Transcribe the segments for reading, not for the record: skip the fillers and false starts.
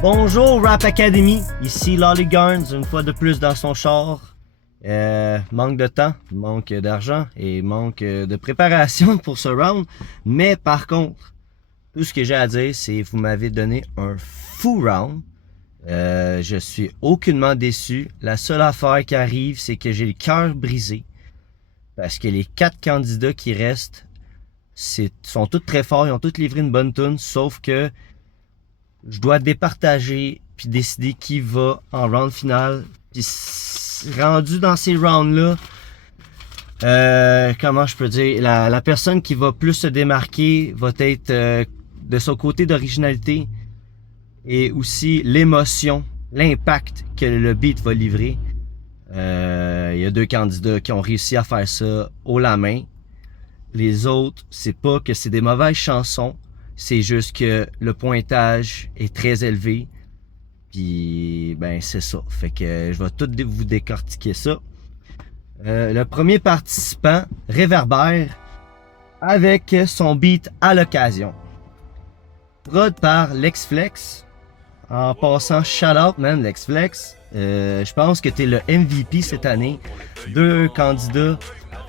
Bonjour Rap Academy, ici Lolly Guns, une fois de plus dans son char. Manque de temps, manque d'argent et manque de préparation pour ce round. Mais par contre, tout ce que j'ai à dire, c'est que vous m'avez donné un fou round. Je suis aucunement déçu. La seule affaire qui arrive, c'est que j'ai le cœur brisé. Parce que les 4 candidats qui restent, sont tous très forts, ils ont tous livré une bonne tune, sauf que je dois départager puis décider qui va en round final. Puis rendu dans ces rounds-là, comment je peux dire, la personne qui va plus se démarquer va être de son côté d'originalité et aussi l'émotion, l'impact que le beat va livrer. Il y a 2 candidats qui ont réussi à faire ça haut la main. Les autres, c'est pas que c'est des mauvaises chansons, c'est juste que le pointage est très élevé. Puis, ben, c'est ça. Fait que je vais tout vous décortiquer ça. Le premier participant, Réverbère, avec son beat à l'occasion. Prod par Lex Flex. En passant, shout out, man, Lex Flex. Je pense que t'es le MVP cette année. 2 candidats,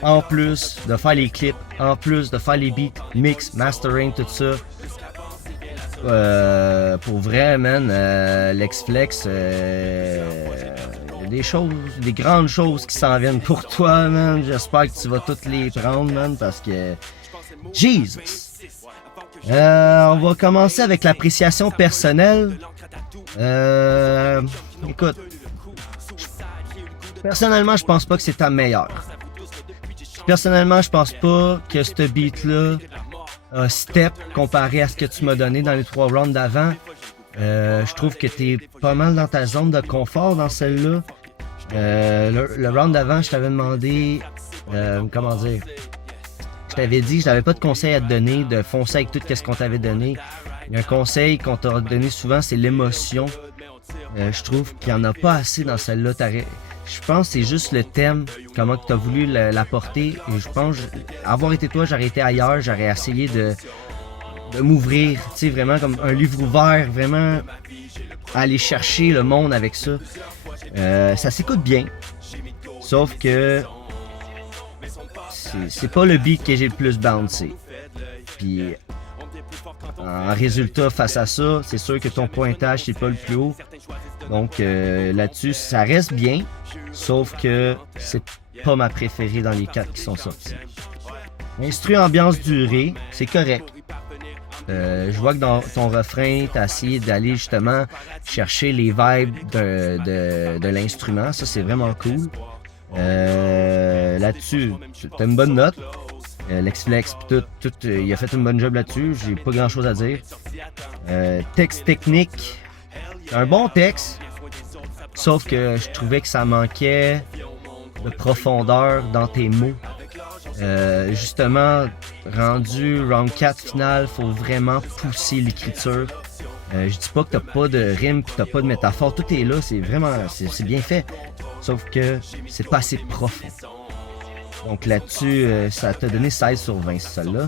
en plus de faire les clips, en plus de faire les beats, mix, mastering, tout ça. Pour vrai, man, Lex Flex, y a des choses, des grandes choses qui s'en viennent pour toi, man. J'espère que tu vas toutes les prendre, man, parce que Jesus. On va commencer avec l'appréciation personnelle. Écoute, personnellement, je pense pas que c'est ta meilleure. Personnellement, je pense pas que ce beat-là step comparé à ce que tu m'as donné dans les 3 rounds d'avant. Je trouve que t'es pas mal dans ta zone de confort dans celle-là. Le round d'avant, je t'avais demandé, comment dire, je t'avais dit que je n'avais pas de conseil à te donner, de foncer avec tout ce qu'on t'avait donné. Il y a un conseil qu'on t'a donné souvent, c'est l'émotion. Je trouve qu'il n'y en a pas assez dans celle-là. Je pense que c'est juste le thème, comment tu as voulu l'apporter. Et je pense, avoir été toi, j'aurais été ailleurs, j'aurais essayé de m'ouvrir, tu sais, vraiment comme un livre ouvert, vraiment aller chercher le monde avec ça. Ça s'écoute bien, sauf que c'est pas le beat que j'ai le plus bouncé. Puis en résultat, face à ça, c'est sûr que ton pointage c'est pas le plus haut. Donc là-dessus, ça reste bien, sauf que c'est pas ma préférée dans les 4 qui sont sortis. Instru ambiance durée, c'est correct. Je vois que dans ton refrain, tu as essayé d'aller justement chercher les vibes de l'instrument. Ça, c'est vraiment cool. Là-dessus, tu as une bonne note. Lex Flex, tout, il a fait une bonne job là-dessus. J'ai pas grand-chose à dire. Texte technique, un bon texte. Sauf que je trouvais que ça manquait de profondeur dans tes mots. Justement, rendu round 4 final, faut vraiment pousser l'écriture. Je dis pas que t'as pas de rime, que t'as pas de métaphore, tout est là, c'est vraiment, c'est bien fait. Sauf que c'est pas assez profond. Donc là-dessus, ça t'a donné 16 sur 20, c'est celle-là.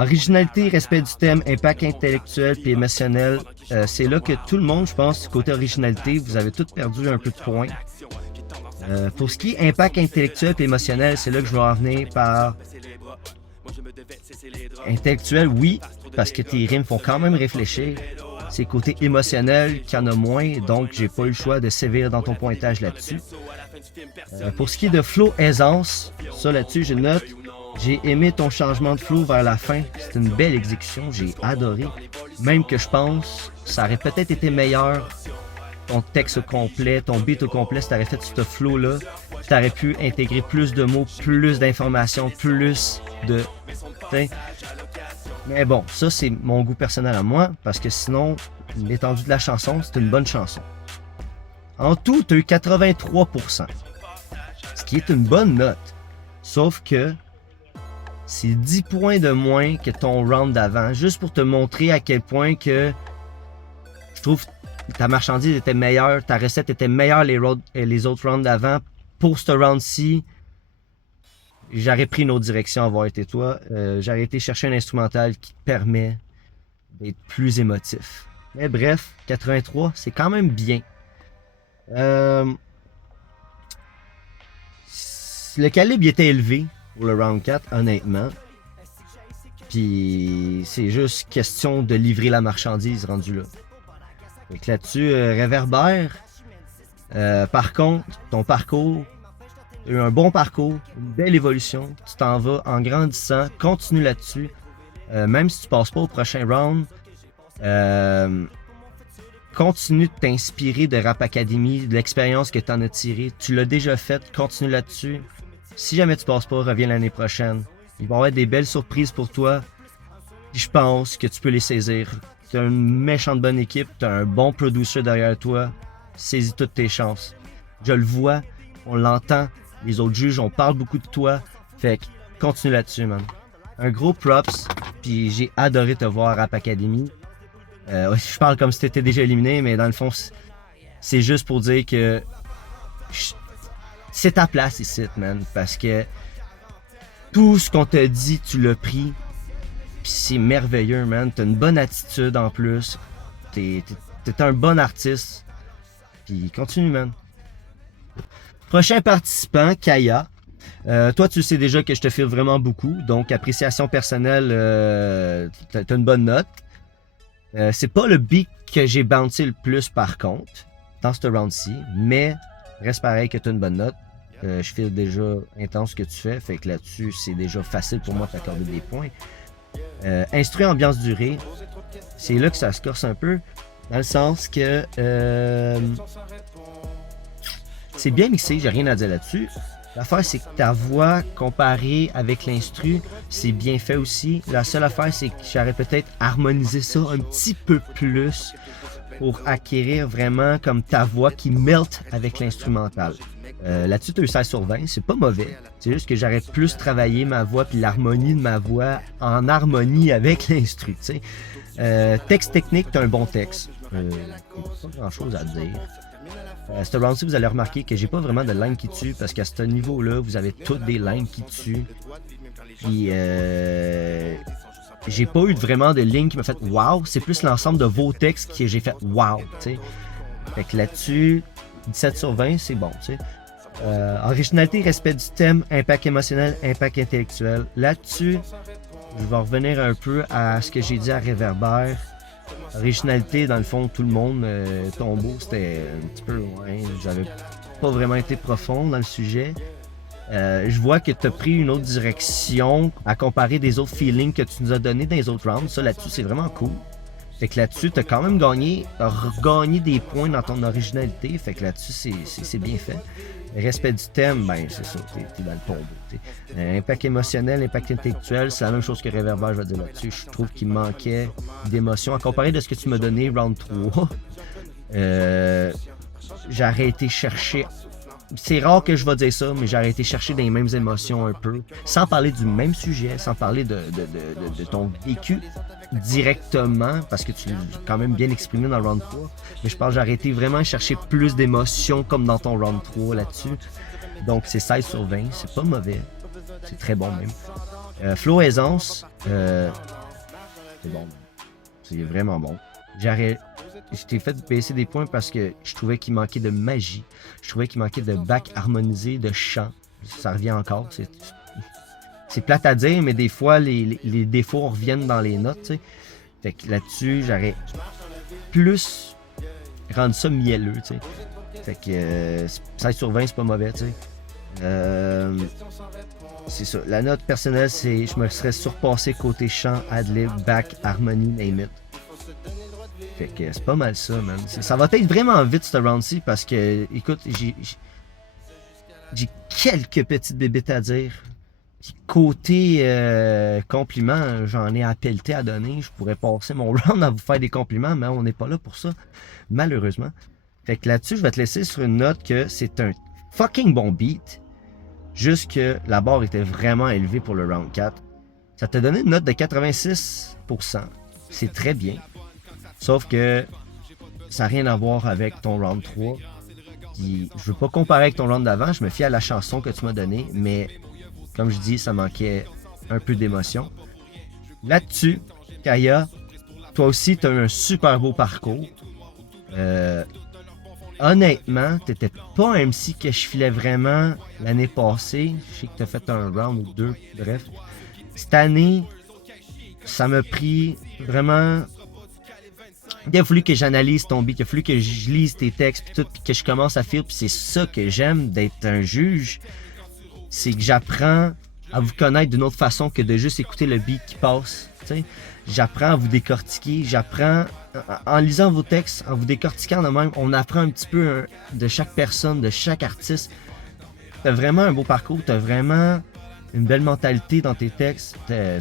Originalité, respect du thème, impact intellectuel et émotionnel. C'est là que tout le monde, je pense, côté originalité, vous avez tous perdu un peu de points. Pour ce qui est impact intellectuel et émotionnel, c'est là que je vais en venir par intellectuel, oui, parce que tes rimes font quand même réfléchir. C'est côté émotionnel qu'il y en a moins, donc j'ai pas eu le choix de sévir dans ton pointage là-dessus. Pour ce qui est de flow aisance, ça là-dessus, je note, j'ai aimé ton changement de flow vers la fin. C'est une belle exécution, j'ai adoré. Même que je pense, ça aurait peut-être été meilleur ton texte au complet, ton beat au complet, si t'aurais fait ce flow-là, t'aurais pu intégrer plus de mots, plus d'informations, plus de... T'sais. Mais bon, ça c'est mon goût personnel à moi, parce que sinon, l'étendue de la chanson, c'est une bonne chanson. En tout, t'as eu 83%, ce qui est une bonne note. Sauf que c'est 10 points de moins que ton round d'avant, juste pour te montrer à quel point que je trouve ta marchandise était meilleure, ta recette était meilleure les autres rounds d'avant. Pour ce round-ci, j'aurais pris une autre direction avoir été toi. J'aurais été chercher un instrumental qui te permet d'être plus émotif. Mais bref, 83, c'est quand même bien. Le calibre il était élevé pour le round 4, honnêtement. Puis c'est juste question de livrer la marchandise rendue là. Donc là-dessus, Réverbère, par contre, ton parcours, tu as eu un bon parcours, une belle évolution, tu t'en vas en grandissant, continue là-dessus. Même si tu passes pas au prochain round, continue de t'inspirer de Rap Academy, de l'expérience que tu en as tirée. Tu l'as déjà fait, continue là-dessus. Si jamais tu passes pas, reviens l'année prochaine. Il va y avoir des belles surprises pour toi. Je pense que tu peux les saisir. Tu as une méchante bonne équipe, tu as un bon producer derrière toi. Saisis toutes tes chances. Je le vois, on l'entend. Les autres juges, on parle beaucoup de toi. Fait que continue là-dessus, man. Un gros props, puis j'ai adoré te voir à Rap Academy. Je parle comme si tu étais déjà éliminé, mais dans le fond, c'est juste pour dire que c'est ta place ici, man. Parce que tout ce qu'on t'a dit, tu l'as pris. Puis c'est merveilleux, man. T'as une bonne attitude en plus. T'es un bon artiste. Puis continue, man. Prochain participant, Kaya. Toi, tu sais déjà que je te file vraiment beaucoup. Donc, appréciation personnelle, t'as une bonne note. C'est pas le beat que j'ai bouncé le plus, par contre, dans ce round-ci. Mais, reste pareil que t'as une bonne note. Je file déjà intense ce que tu fais. Fait que là-dessus, c'est déjà facile pour moi de t'accorder des points. Instru ambiance durée, c'est là que ça se corse un peu, dans le sens que c'est bien mixé, j'ai rien à dire là-dessus. L'affaire, c'est que ta voix comparée avec l'instru, c'est bien fait aussi. La seule affaire, c'est que j'aurais peut-être harmonisé ça un petit peu plus pour acquérir vraiment comme ta voix qui melt avec l'instrumental. Là-dessus, tu as eu 16 sur 20, c'est pas mauvais. C'est juste que j'aurais plus travaillé ma voix puis l'harmonie de ma voix en harmonie avec l'instru. Texte technique, tu as un bon texte. Pas grand-chose à dire. Ce round-ci, vous allez remarquer que j'ai pas vraiment de line qui tue parce qu'à ce niveau-là, vous avez toutes des lines qui tuent. Puis j'ai pas eu vraiment de ligne qui m'a fait wow. C'est plus l'ensemble de vos textes que j'ai fait wow. T'sais. Fait que là-dessus, 17 sur 20, c'est bon. T'sais. Originalité, respect du thème, impact émotionnel, impact intellectuel. Là-dessus, je vais revenir un peu à ce que j'ai dit à Réverbère. Originalité, dans le fond, tout le monde, Tombeau, c'était un petit peu loin. J'avais pas vraiment été profond dans le sujet. Je vois que tu as pris une autre direction à comparer des autres feelings que tu nous as donnés dans les autres rounds. Ça, là-dessus, c'est vraiment cool. Fait que là-dessus, tu as quand même gagné des points dans ton originalité. Fait que là-dessus, c'est bien fait. Respect du thème, ben c'est ça, t'es dans le tombeau. Impact émotionnel, impact intellectuel, c'est la même chose que Réverbère, je vais dire là-dessus. Je trouve qu'il manquait d'émotion. À comparer de ce que tu m'as donné, round 3, j'aurais été chercher. C'est rare que je vais dire ça, mais j'aurais été chercher des mêmes émotions un peu, sans parler du même sujet, sans parler de ton vécu directement, parce que tu l'as quand même bien exprimé dans le round 3, mais je pense que j'aurais été vraiment chercher plus d'émotions comme dans ton round 3 là-dessus. Donc c'est 16 sur 20, c'est pas mauvais, c'est très bon même. Flow Aisance, c'est bon, c'est vraiment bon. Je t'ai fait baisser des points parce que je trouvais qu'il manquait de magie. Je trouvais qu'il manquait de bac harmonisé, de chant. Ça revient encore. C'est plate à dire, mais des fois, les défauts reviennent dans les notes. T'sais. Fait que là-dessus, j'aurais plus rendu ça mielleux. T'sais. Fait que 16 sur 20, c'est pas mauvais. C'est ça. La note personnelle, c'est je me serais surpassé côté chant, adlib, back, harmonie, name it. Fait que c'est pas mal ça, man. Ça va être vraiment vite, ce round-ci, parce que, écoute, j'ai quelques petites bébites à dire. Côté compliments, j'en ai à pelleter à donner. Je pourrais passer mon round à vous faire des compliments, mais on n'est pas là pour ça, malheureusement. Fait que là-dessus, je vais te laisser sur une note que c'est un fucking bon beat. Juste que la barre était vraiment élevée pour le round 4. Ça t'a donné une note de 86%. C'est très bien. Sauf que ça n'a rien à voir avec ton round 3. Puis, je veux pas comparer avec ton round d'avant, je me fie à la chanson que tu m'as donnée, mais comme je dis, ça manquait un peu d'émotion. Là-dessus, Kaya, toi aussi, tu as eu un super beau parcours. Honnêtement, t'étais pas un MC que je filais vraiment l'année passée. Je sais que t'as fait un round ou deux, bref. Cette année, ça m'a pris vraiment... Il a fallu que j'analyse ton beat, il a fallu que je lise tes textes, puis tout, puis que je commence à faire. Puis c'est ça que j'aime d'être un juge. C'est que j'apprends à vous connaître d'une autre façon que de juste écouter le beat qui passe. T'sais. J'apprends à vous décortiquer, j'apprends en lisant vos textes, en vous décortiquant de même, on apprend un petit peu de chaque personne, de chaque artiste. T'as vraiment un beau parcours, t'as vraiment une belle mentalité dans tes textes,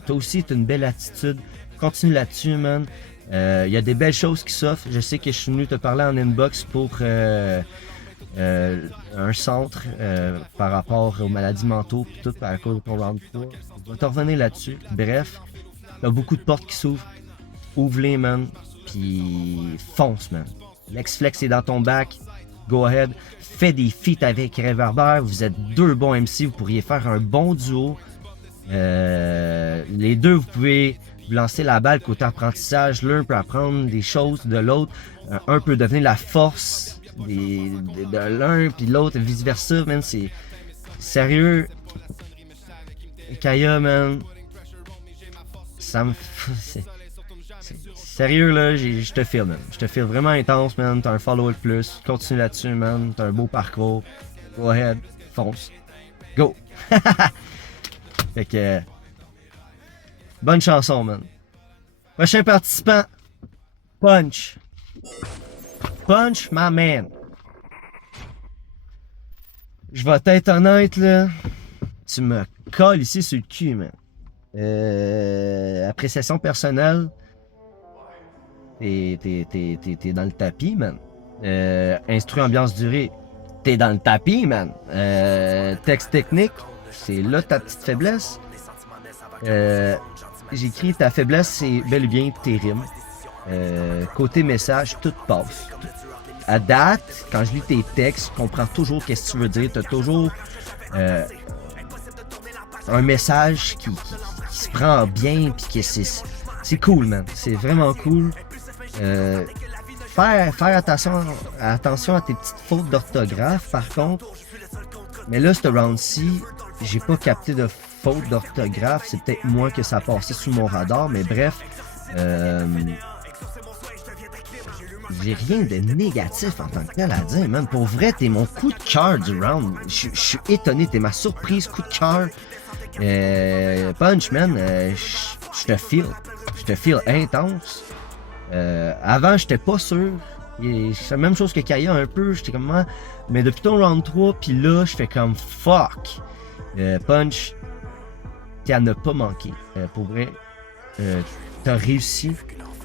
toi aussi t'as une belle attitude. Continue là-dessus, man. Il y a des belles choses qui s'offrent. Je sais que je suis venu te parler en inbox pour un centre par rapport aux maladies mentaux et tout à cause de ton round 3. Je vais te revenir là-dessus. Bref, il y a beaucoup de portes qui s'ouvrent. Ouvre-les, man. Puis fonce, man. Lex-Flex est dans ton bac. Go ahead. Fais des feats avec Réverbère. Vous êtes deux bons MC. Vous pourriez faire un bon duo. Les deux, vous pouvez vous lancer la balle côté apprentissage. L'un peut apprendre des choses de l'autre. Un peut devenir la force de l'un, puis l'autre, vice-versa, man. C'est sérieux. Kaya, man. Ça me... Sérieux, là, je te file, man. Je te file vraiment intense, man. T'as un follow de plus. Continue là-dessus, man. T'as un beau parcours. Go ahead. Fonce. Go. Fait que... bonne chanson, man. Prochain participant. Punch. Punch, my man. Je vais être honnête, là. Tu me colles ici sur le cul, man. Appréciation personnelle. T'es dans le tapis, man. Instru ambiance durée. T'es dans le tapis, man. Texte technique. C'est là ta petite faiblesse. J'écris ta faiblesse, c'est bel et bien tes rimes. Côté message, tout passe. À date, quand je lis tes textes, je comprends toujours qu'est-ce que tu veux dire. T'as toujours un message qui se prend bien, puis que c'est cool, man. C'est vraiment cool. Faire attention à tes petites fautes d'orthographe, par contre. Mais là, ce round-ci, j'ai pas capté de faute d'orthographe. C'est peut-être moi que ça passait sous mon radar, mais bref. J'ai rien de négatif en tant que tel à dire, man. Pour vrai, t'es mon coup de cœur du round. Je suis étonné, t'es ma surprise coup de cœur. Punch, man, je te feel. Je te feel intense. Avant, j'étais pas sûr. C'est la même chose que Kaya un peu. J'étais comme, ah. Mais depuis ton round 3, puis là, je fais comme fuck. Punch, t'as ne pas manqué. Pour vrai, t'as réussi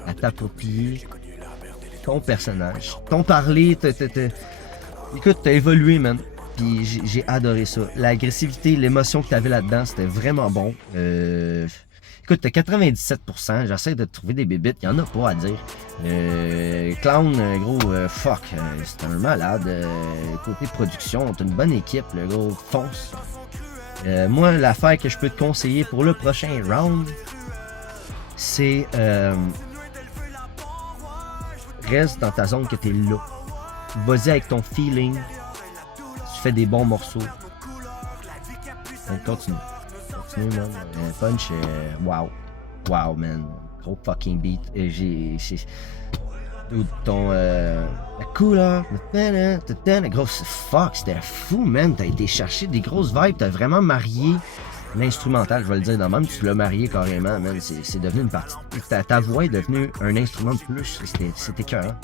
à t'approprier ton personnage. Ton parler, écoute, t'as évolué, man. Puis j'ai adoré ça. L'agressivité, l'émotion que t'avais là-dedans, c'était vraiment bon. Écoute, t'as 97%. J'essaie de trouver des bébites. Il y en a pas à dire. Clown, gros, fuck. C'est un malade. Côté production, t'as une bonne équipe, le gros. Fonce. Moi, l'affaire que je peux te conseiller pour le prochain round, c'est... reste dans ta zone que t'es là. Vas-y avec ton feeling. Tu fais des bons morceaux. Donc continue. Continue, man. Punch, wow. Wow, man. Gros fucking beat. Ton la couleur. Gros, fuck, c'était fou, man. T'as été chercher des grosses vibes. T'as vraiment marié l'instrumental, je vais le dire de même. Tu l'as marié carrément, man. C'est devenu une partie. Ta voix est devenue un instrument de plus. C'était écœurant.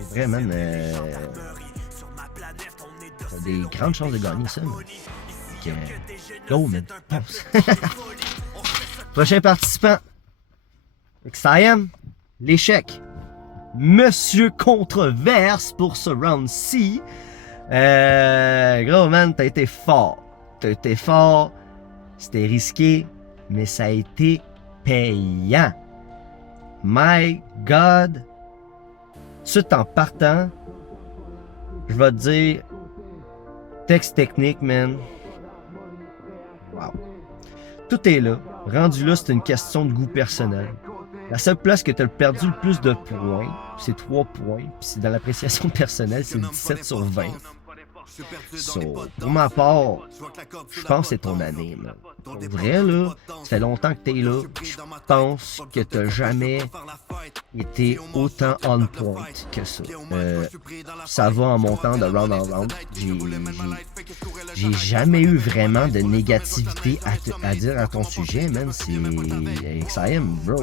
C'est vrai, man. T'as des grandes chances de gagner ça, man. Go, man. Pense. Prochain participant. XIM. L'échec. Monsieur Controverse pour ce round-ci. Gros, man, t'as été fort. T'as été fort. C'était risqué, mais ça a été payant. My God. Tout en partant, je vais te dire, texte technique, man. Wow. Tout est là. Rendu là, c'est une question de goût personnel. La seule place que tu as perdu le plus de points, c'est 3 points. Puis c'est dans l'appréciation personnelle, c'est 17 sur 20. So, pour ma part, je pense que c'est ton année, man. Pour vrai, là, ça fait longtemps que t'es là. Je pense que t'as jamais été autant on point que ça. Ça va en montant de round en round. J'ai jamais eu vraiment de négativité à dire à ton sujet, man. C'est XIM, bro.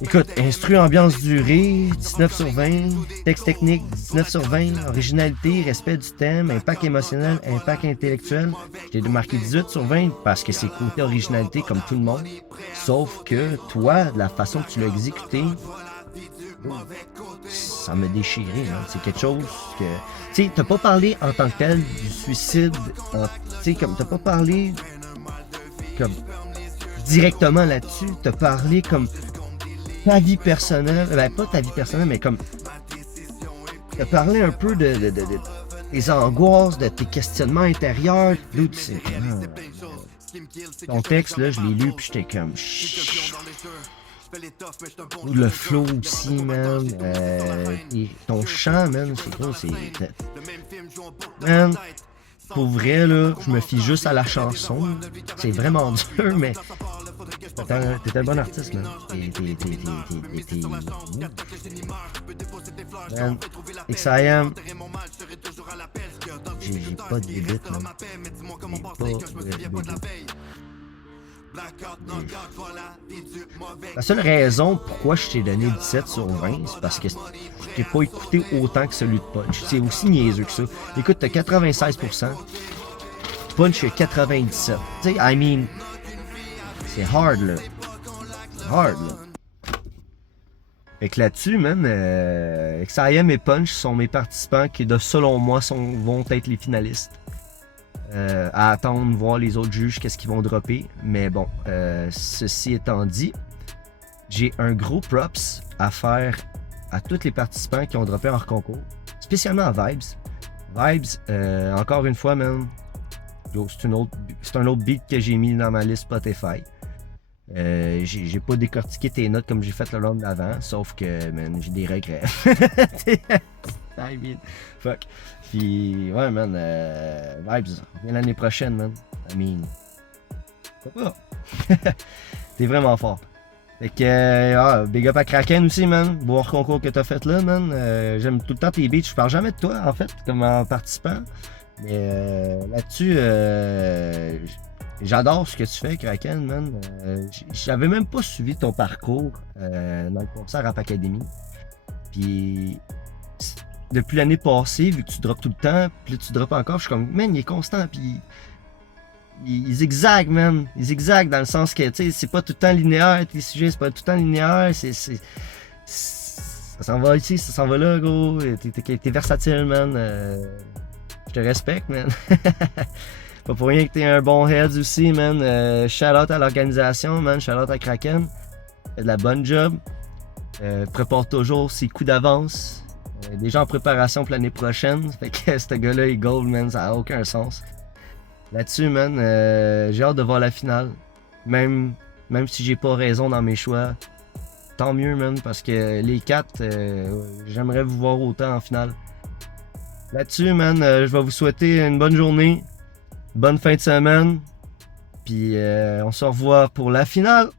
Écoute, instru, ambiance, durée, 19 sur 20. Texte technique, 19 sur 20. Originalité, respect du thème, impact émotionnel, impact intellectuel. J'ai marqué 18 sur 20 parce que c'est côté originalité comme tout le monde. Sauf que toi, de la façon que tu l'as exécuté, ça m'a déchiré. Hein. C'est quelque chose que... Tu sais, t'as pas parlé en tant que tel du suicide. Tu sais, comme t'as pas parlé comme directement là-dessus. T'as parlé comme... ta vie personnelle, ben pas ta vie personnelle, mais comme t'as parlé un peu de des angoisses, de tes questionnements intérieurs. Dude, c'est ton texte là, je l'ai lu puis j'étais comme le flow aussi, man. Et ton chant, man, c'est quoi, c'est man. Pour vrai, là, je me fie juste à la chanson. C'est vraiment dur, mais t'es un bon artiste, man. Man, XIM, j'ai pas de débit, man. J'ai pas de débit. La seule raison pourquoi je t'ai donné 17 sur 20, c'est parce que je t'ai pas écouté autant que celui de Punch. C'est aussi niaiseux que ça. Écoute, t'as 96%. Punch, 97%. Tu sais, I mean, c'est hard, là. C'est hard, là. Fait que là-dessus, man, XIM et Punch sont mes participants qui, selon moi, vont être les finalistes. À attendre, voir les autres juges, qu'est-ce qu'ils vont dropper. Mais bon, ceci étant dit, j'ai un gros props à faire à tous les participants qui ont droppé hors concours, spécialement à Vibes. Vibes, encore une fois, man, c'est un autre beat que j'ai mis dans ma liste Spotify. J'ai pas décortiqué tes notes comme j'ai fait le round d'avant, sauf que, man, j'ai des regrets. I mean, fuck. Puis, ouais, man, Vibes, viens l'année prochaine, man. I mean, pourquoi pas? T'es vraiment fort. Fait que, big up à Kraken aussi, man. Beau hors concours que t'as fait là, man. J'aime tout le temps tes beats. Je parle jamais de toi, en fait, comme en participant. Mais là-dessus, j'adore ce que tu fais, Kraken, man. J'avais même pas suivi ton parcours dans le concert Rap Academy. Puis, depuis l'année passée, vu que tu drops tout le temps, puis là tu drops encore, je suis comme, man, il est constant, puis il zigzague, man. Il zigzague dans le sens que, tu sais, c'est pas tout le temps linéaire, tes sujets, c'est pas tout le temps linéaire, ça s'en va ici, ça s'en va là, gros. T'es versatile, man. Je te respecte, man. Pas pour rien que t'es un bon head aussi, man. Shout out à l'organisation, man. Shout out à Kraken. Fait de la bonne job. Prépare toujours ses coups d'avance. Déjà en préparation pour l'année prochaine. Fait que ce gars-là est gold, man. Ça n'a aucun sens. Là-dessus, man, j'ai hâte de voir la finale. Même si j'ai pas raison dans mes choix. Tant mieux, man. Parce que les 4, j'aimerais vous voir autant en finale. Là-dessus, man, je vais vous souhaiter une bonne journée. Bonne fin de semaine. Puis on se revoit pour la finale.